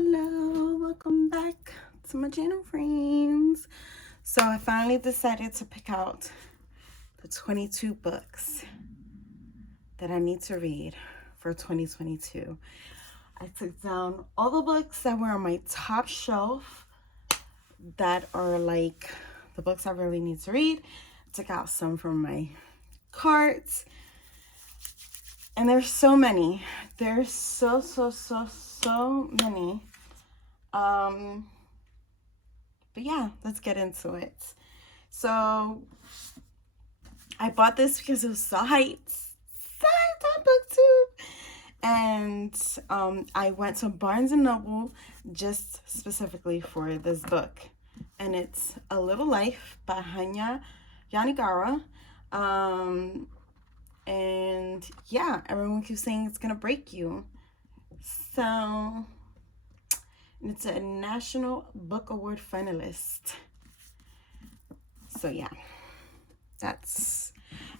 Hello, welcome back to my channel, friends. So I finally decided to pick out the 22 books that I need to read for 2022. I took down all the books that were on my top shelf that are like the books I really need to read. Took out some from my cart. And there's so many. There's so many. But yeah, let's get into it. So I bought this because it was so hyped on BookTube. And I went to Barnes & Noble just specifically for this book. And it's A Little Life by Hanya Yanagihara. And yeah, everyone keeps saying it's gonna break you. So it's a National Book Award finalist. So yeah,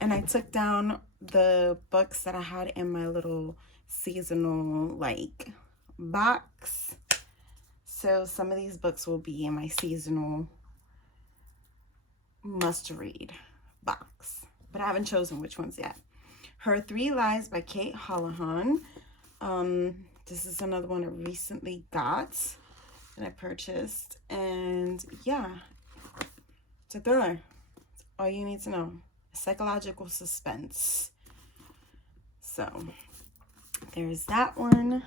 and I took down the books that I had in my little seasonal like box. So some of these books will be in my seasonal must read box, but I haven't chosen which ones yet. Her Three Lives by Kate Holohan. This is another one I recently got and I purchased. And yeah, it's a thriller. It's all you need to know. Psychological suspense. So there's that one.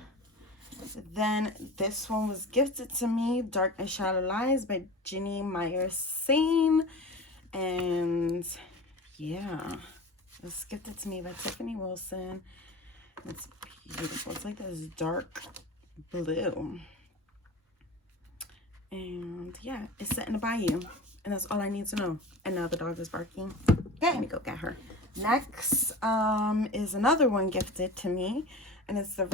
Then this one was gifted to me, Dark and Shallow Lies by Ginny Myers Sane. And yeah, it was gifted to me by Tiffany Wilson. It's beautiful. It's like this dark blue. And yeah, it's set in a bayou. And that's all I need to know. And now the dog is barking. Let me go get her. Next is another one gifted to me. And it's The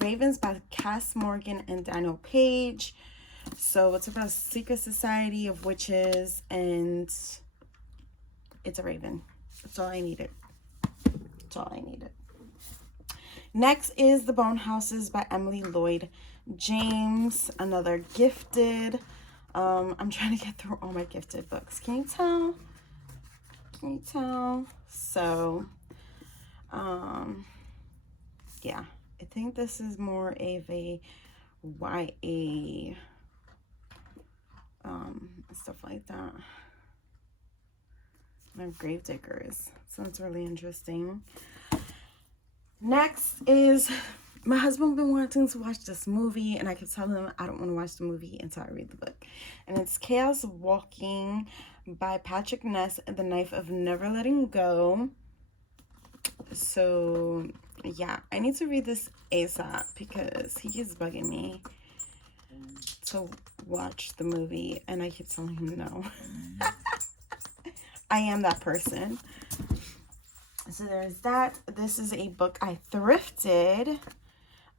Ravens by Cass Morgan and Daniel Page. So it's about a secret society of witches. And it's a raven. That's all I needed. That's all I needed. Next is The Bone Houses by Emily Lloyd James. Another gifted. I'm trying to get through all my gifted books. Can you tell? Can you tell? So, yeah. I think this is more of a YA, stuff like that. I have Gravediggers. Sounds really interesting. Next is, my husband been wanting to watch this movie, and I kept telling him I don't want to watch the movie until I read the book. And it's Chaos Walking by Patrick Ness and The Knife of Never Letting Go. So yeah, I need to read this ASAP because he keeps bugging me to watch the movie, and I keep telling him no. I am that person. So there's that. This is a book I thrifted.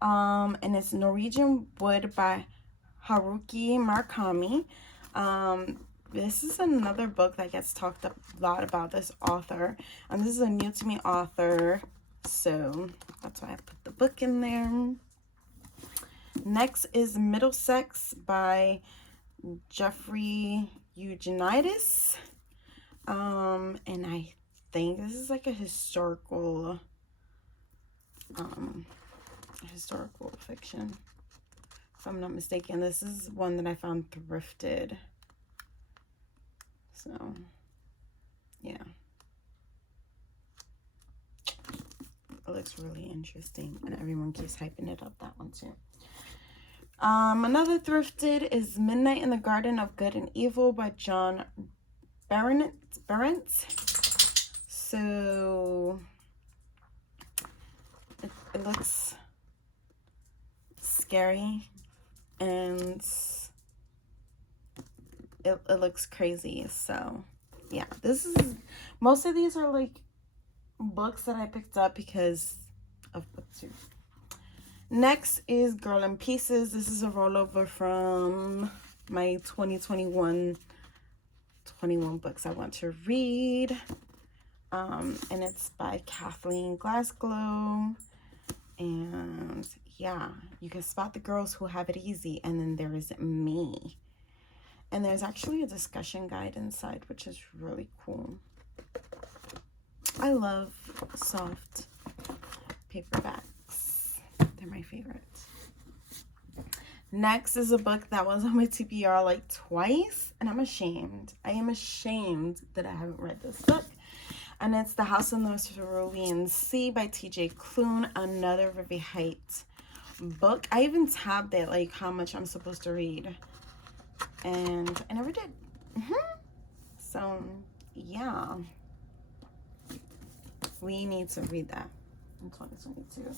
And it's Norwegian Wood by Haruki Murakami. This is another book that gets talked a lot about this author. And this is a new to me author. So that's why I put the book in there. Next is Middlesex by Jeffrey Eugenides. And I think this is like a historical fiction, if I'm not mistaken. This is one that I found thrifted. So yeah, it looks really interesting, and everyone keeps hyping it up, that one too. Another thrifted is Midnight in the Garden of Good and Evil by John Berendt. So it looks scary, and it looks crazy. So yeah, most of these are like books that I picked up because of BookTube. Next is Girl in Pieces. This is a rollover from my 2021 books I want to read. And it's by Kathleen Glasgow. And yeah, you can spot the girls who have it easy, and then there is me. And there's actually a discussion guide inside, which is really cool. I love soft paperbacks. They're my favorite. Next is a book that was on my TBR like twice, and I'm ashamed. I am ashamed that I haven't read this book. And it's The House on the Cerulean Sea by T.J. Klune, another Ruby Height book. I even tabbed it, like how much I'm supposed to read, and I never did. So yeah, we need to read that in 2022.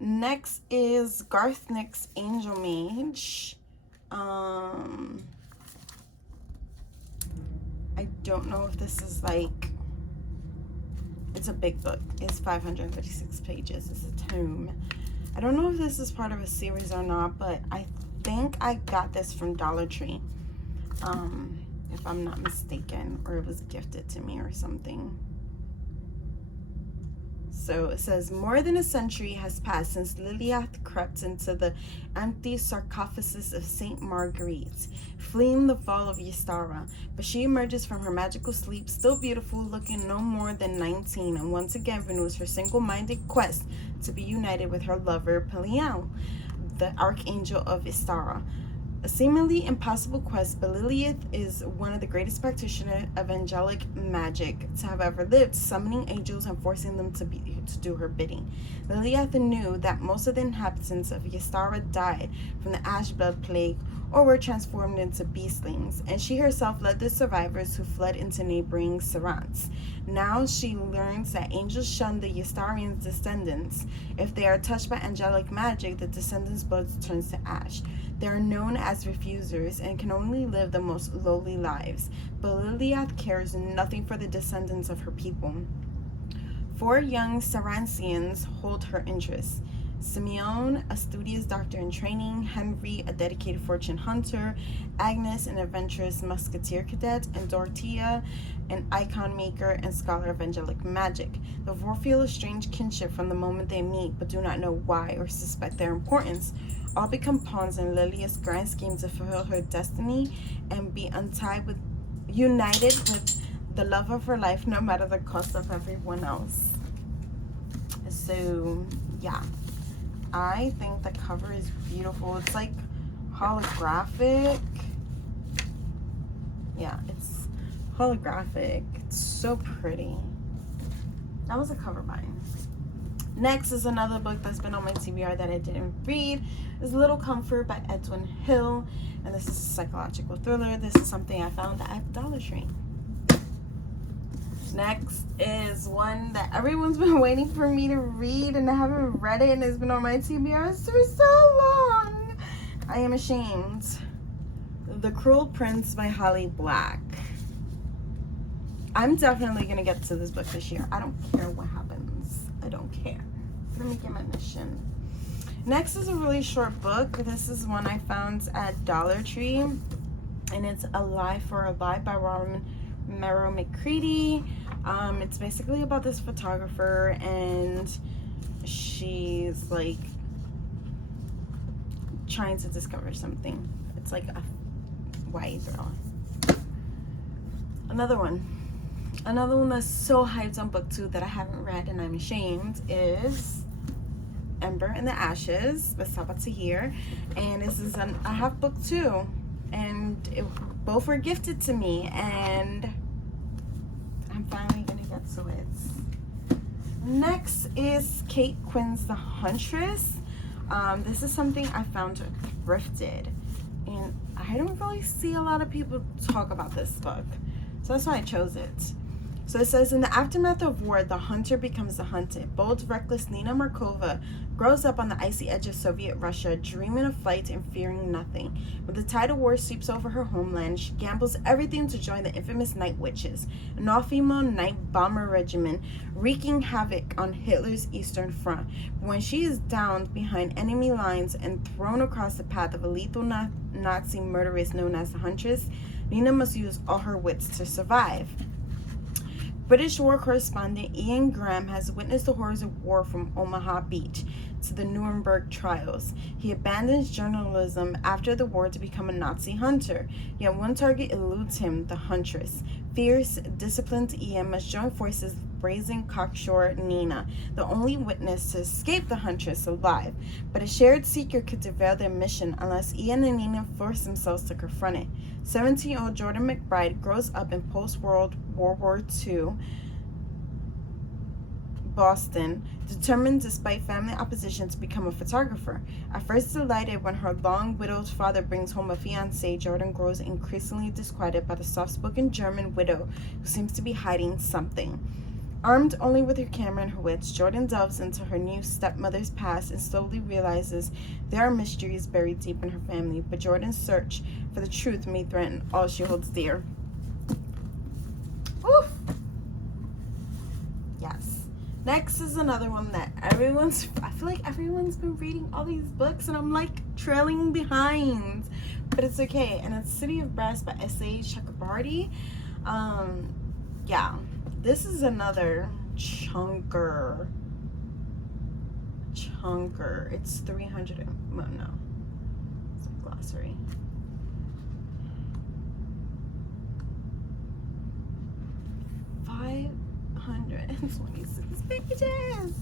Next is Garth Nix Angel Mage. I don't know if this is like, it's a big book. It's 536 pages. It's a tome. I don't know if this is part of a series or not, but I think I got this from Dollar Tree, if I'm not mistaken, or it was gifted to me or something. So it says, more than a century has passed since Liliath crept into the empty sarcophagus of St. Marguerite, fleeing the fall of Ystara. But she emerges from her magical sleep, still beautiful, looking no more than 19, and once again renews her single-minded quest to be united with her lover, Peliel, the archangel of Ystara. A seemingly impossible quest, but Liliath is one of the greatest practitioners of angelic magic to have ever lived, summoning angels and forcing them to do her bidding. Liliath knew that most of the inhabitants of Ystara died from the ash blood plague or were transformed into beastlings, and she herself led the survivors who fled into neighboring Sarants. Now she learns that angels shun the Ystarians' descendants. If they are touched by angelic magic, the descendants' blood turns to ash. They are known as refusers and can only live the most lowly lives, but Liliath cares nothing for the descendants of her people. 4 young Sarantians hold her interest. Simeon, a studious doctor in training, Henry, a dedicated fortune hunter, Agnes, an adventurous musketeer cadet, and Dorothea, an icon maker and scholar of angelic magic. The 4 feel a strange kinship from the moment they meet, but do not know why or suspect their importance. All become pawns in Lilia's grand scheme to fulfill her destiny and be united with the love of her life, no matter the cost of everyone else. So yeah, I think the cover is beautiful. It's like holographic. Yeah, it's holographic. It's so pretty. That was a cover bind. Next is another book that's been on my TBR that I didn't read. It's Little Comfort by Edwin Hill, and this is a psychological thriller. This is something I found at Dollar Tree. Next is one that everyone's been waiting for me to read, and I haven't read it, and it's been on my TBR for so long. I am ashamed. The Cruel Prince by Holly Black. I'm definitely going to get to this book this year. I don't care what happens. I don't care. Let me get my mission. Next is a really short book. This is one I found at Dollar Tree, and it's A Lie for a Lie by Mero McCready. It's basically about this photographer, and she's like trying to discover something. It's like a YA thriller. Another one that's so hyped on book 2 that I haven't read and I'm ashamed is Ember in the Ashes by Sabaa Tahir, and this is I have book 2, and both were gifted to me, and I'm finally gonna get to it. Next is Kate Quinn's The Huntress. This is something I found thrifted, and I don't really see a lot of people talk about this book, so that's why I chose it. So it says, in the aftermath of war, the hunter becomes the hunted. Bold, reckless Nina Markova grows up on the icy edge of Soviet Russia, dreaming of flight and fearing nothing. When the tide of war sweeps over her homeland, she gambles everything to join the infamous Night Witches, an all-female night bomber regiment wreaking havoc on Hitler's Eastern Front. But when she is downed behind enemy lines and thrown across the path of a lethal Nazi murderess known as the Huntress, Nina must use all her wits to survive. British war correspondent Ian Graham has witnessed the horrors of war from Omaha Beach to the Nuremberg trials. He abandons journalism after the war to become a Nazi hunter. Yet one target eludes him, the huntress. Fierce, disciplined Ian must join forces with brazen cocksure Nina, the only witness to escape the huntress alive. But a shared secret could derail their mission unless Ian and Nina force themselves to confront it. 17-year-old Jordan McBride grows up in post-World War II Boston, determined despite family opposition to become a photographer. At first delighted when her long-widowed father brings home a fiancé, Jordan grows increasingly disquieted by the soft-spoken German widow who seems to be hiding something. Armed only with her camera and her wits, Jordan delves into her new stepmother's past and slowly realizes there are mysteries buried deep in her family, but Jordan's search for the truth may threaten all she holds dear. Oof! Yes. Next is another one that I feel like everyone's been reading all these books and I'm like trailing behind, but it's okay. And it's City of Brass by S.A. Chakrabarty. Yeah, this is another chunker. It's 300, well, no, it's a glossary. 526 pages.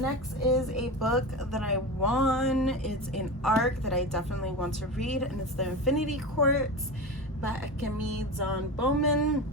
Next is a book that I won. It's an arc that I definitely want to read, and it's The Infinity Courts by Akemi Don Bowman.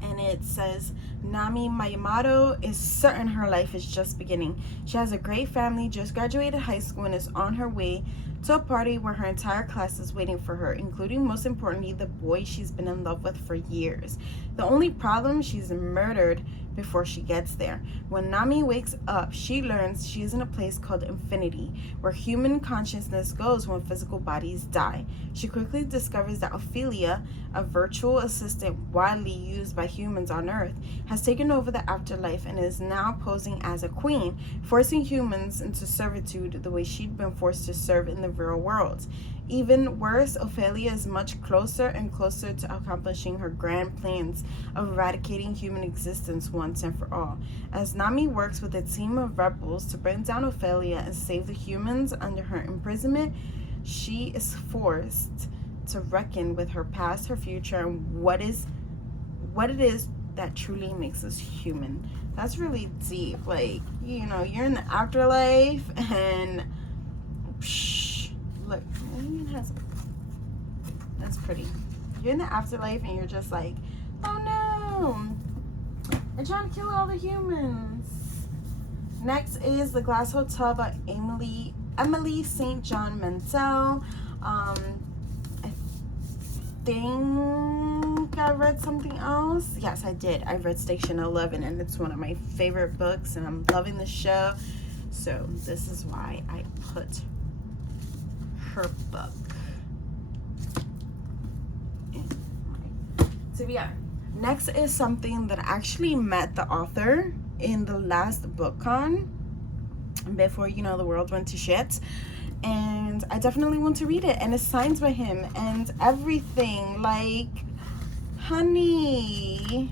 And it says, Nami Mayamato is certain her life is just beginning. She has a great family, just graduated high school, and is on her way to a party where her entire class is waiting for her, including, most importantly, the boy she's been in love with for years. The only problem, she's murdered before she gets there. When Nami wakes up, she learns she is in a place called Infinity, where human consciousness goes when physical bodies die. She quickly discovers that Ophelia, a virtual assistant widely used by humans on Earth, has taken over the afterlife and is now posing as a queen, forcing humans into servitude the way she'd been forced to serve in the real world. Even worse, Ophelia is much closer and closer to accomplishing her grand plans of eradicating human existence once and for all. As Nami works with a team of rebels to bring down Ophelia and save the humans under her imprisonment, she is forced to reckon with her past, her future, and what it is that truly makes us human. That's really deep. Like, you know, you're in the afterlife and look, that's pretty. You're in the afterlife and you're just like, oh no, they're trying to kill all the humans. Next is The Glass Hotel by Emily St. John Mandel. I think I read something else. Yes, I did. I read Station 11 and it's one of my favorite books and I'm loving the show. So this is why I put her book in my TBR. Next is something that I actually met the author in the last BookCon before, you know, the world went to shit, and I definitely want to read it, and it's signed by him and everything. Like, honey,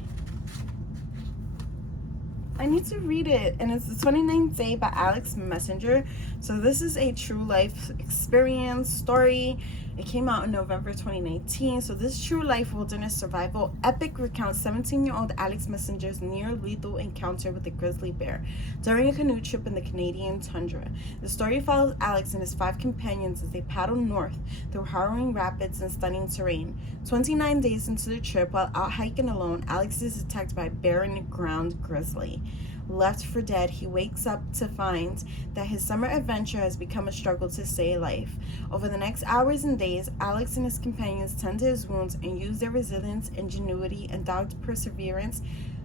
I need to read it. And it's The 29th Day by Alex Messenger. So this is a true life experience story. It came out in November 2019. So this true life wilderness survival epic recounts 17-year-old Alex Messenger's near lethal encounter with a grizzly bear during a canoe trip in the Canadian tundra. The story follows Alex and his 5 companions as they paddle north through harrowing rapids and stunning terrain. 29 days into the trip, while out hiking alone, Alex is attacked by a barren ground grizzly. Left for dead, he wakes up to find that his summer adventure has become a struggle to stay alive. Over the next hours and days, Alex and his companions tend to his wounds and use their resilience, ingenuity, and dogged perseverance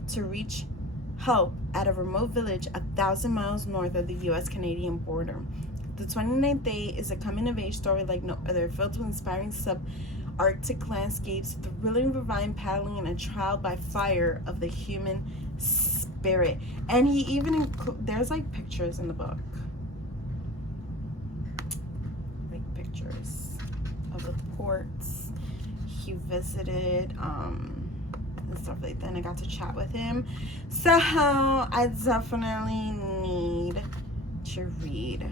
to reach help at a remote village 1,000 miles north of the U.S.-Canadian border. The 29th Day is a coming-of-age story like no other, filled with inspiring sub-Arctic landscapes, thrilling ravine paddling, and a trial by fire of the human spirit. And he even there's like pictures in the book, like pictures of the ports he visited. and stuff like that, and I got to chat with him. So I definitely need to read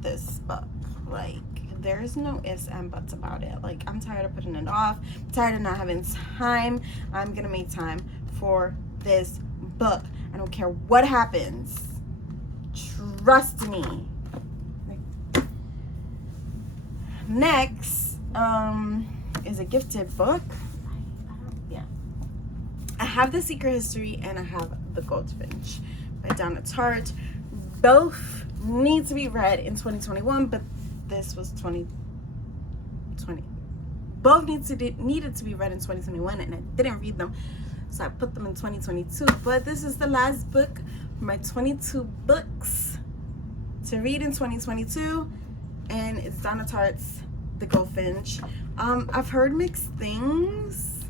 this book. Like, there's no ifs and buts about it. Like, I'm tired of putting it off. I'm tired of not having time. I'm gonna make time for this book. I don't care what happens. Trust me. Next is a gifted book. I have The Secret History and I have The Goldfinch by Donna Tartt. Both need to be read in 2021, but this was 2020. Both needed to be read in 2021, and I didn't read them, so I put them in 2022. But this is the last book for my 22 books to read in 2022, and it's Donna Tartt's The Goldfinch. I've heard mixed things.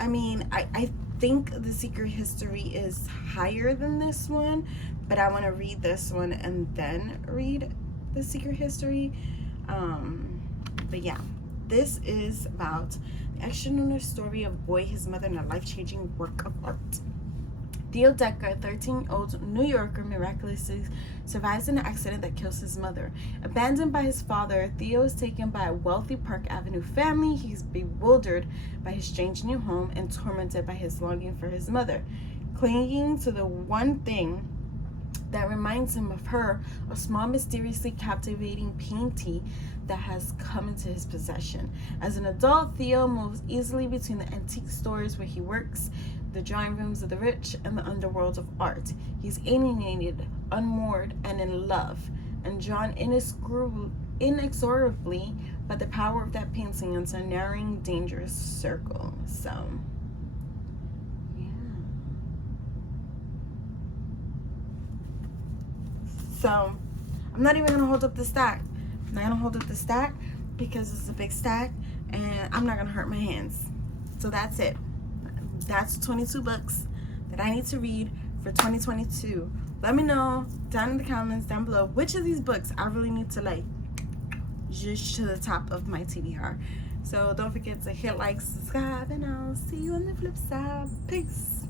I mean, I think The Secret History is higher than this one, but I want to read this one and then read The Secret History. But yeah, this is about the extraordinary story of a boy, his mother, and a life-changing work of art. Theo Decker, a 13-year-old New Yorker, miraculously survives an accident that kills his mother. Abandoned by his father, Theo is taken by a wealthy Park Avenue family. He's bewildered by his strange new home and tormented by his longing for his mother. Clinging to the one thing that reminds him of her, a small, mysteriously captivating painting that has come into his possession. As an adult, Theo moves easily between the antique stores where he works, the drawing rooms of the rich, and the underworld of art. He's alienated, unmoored, and in love, and drawn inexorably by the power of that painting into a narrowing, dangerous circle. So, yeah. So, I'm not even going to hold up the stack. I'm not going to hold up the stack because it's a big stack, and I'm not going to hurt my hands. So that's it. That's 22 books that I need to read for 2022. Let me know down in the comments down below which of these books I really need to like just to the top of my TBR. So don't forget to hit like, subscribe, and I'll see you on the flip side. Peace.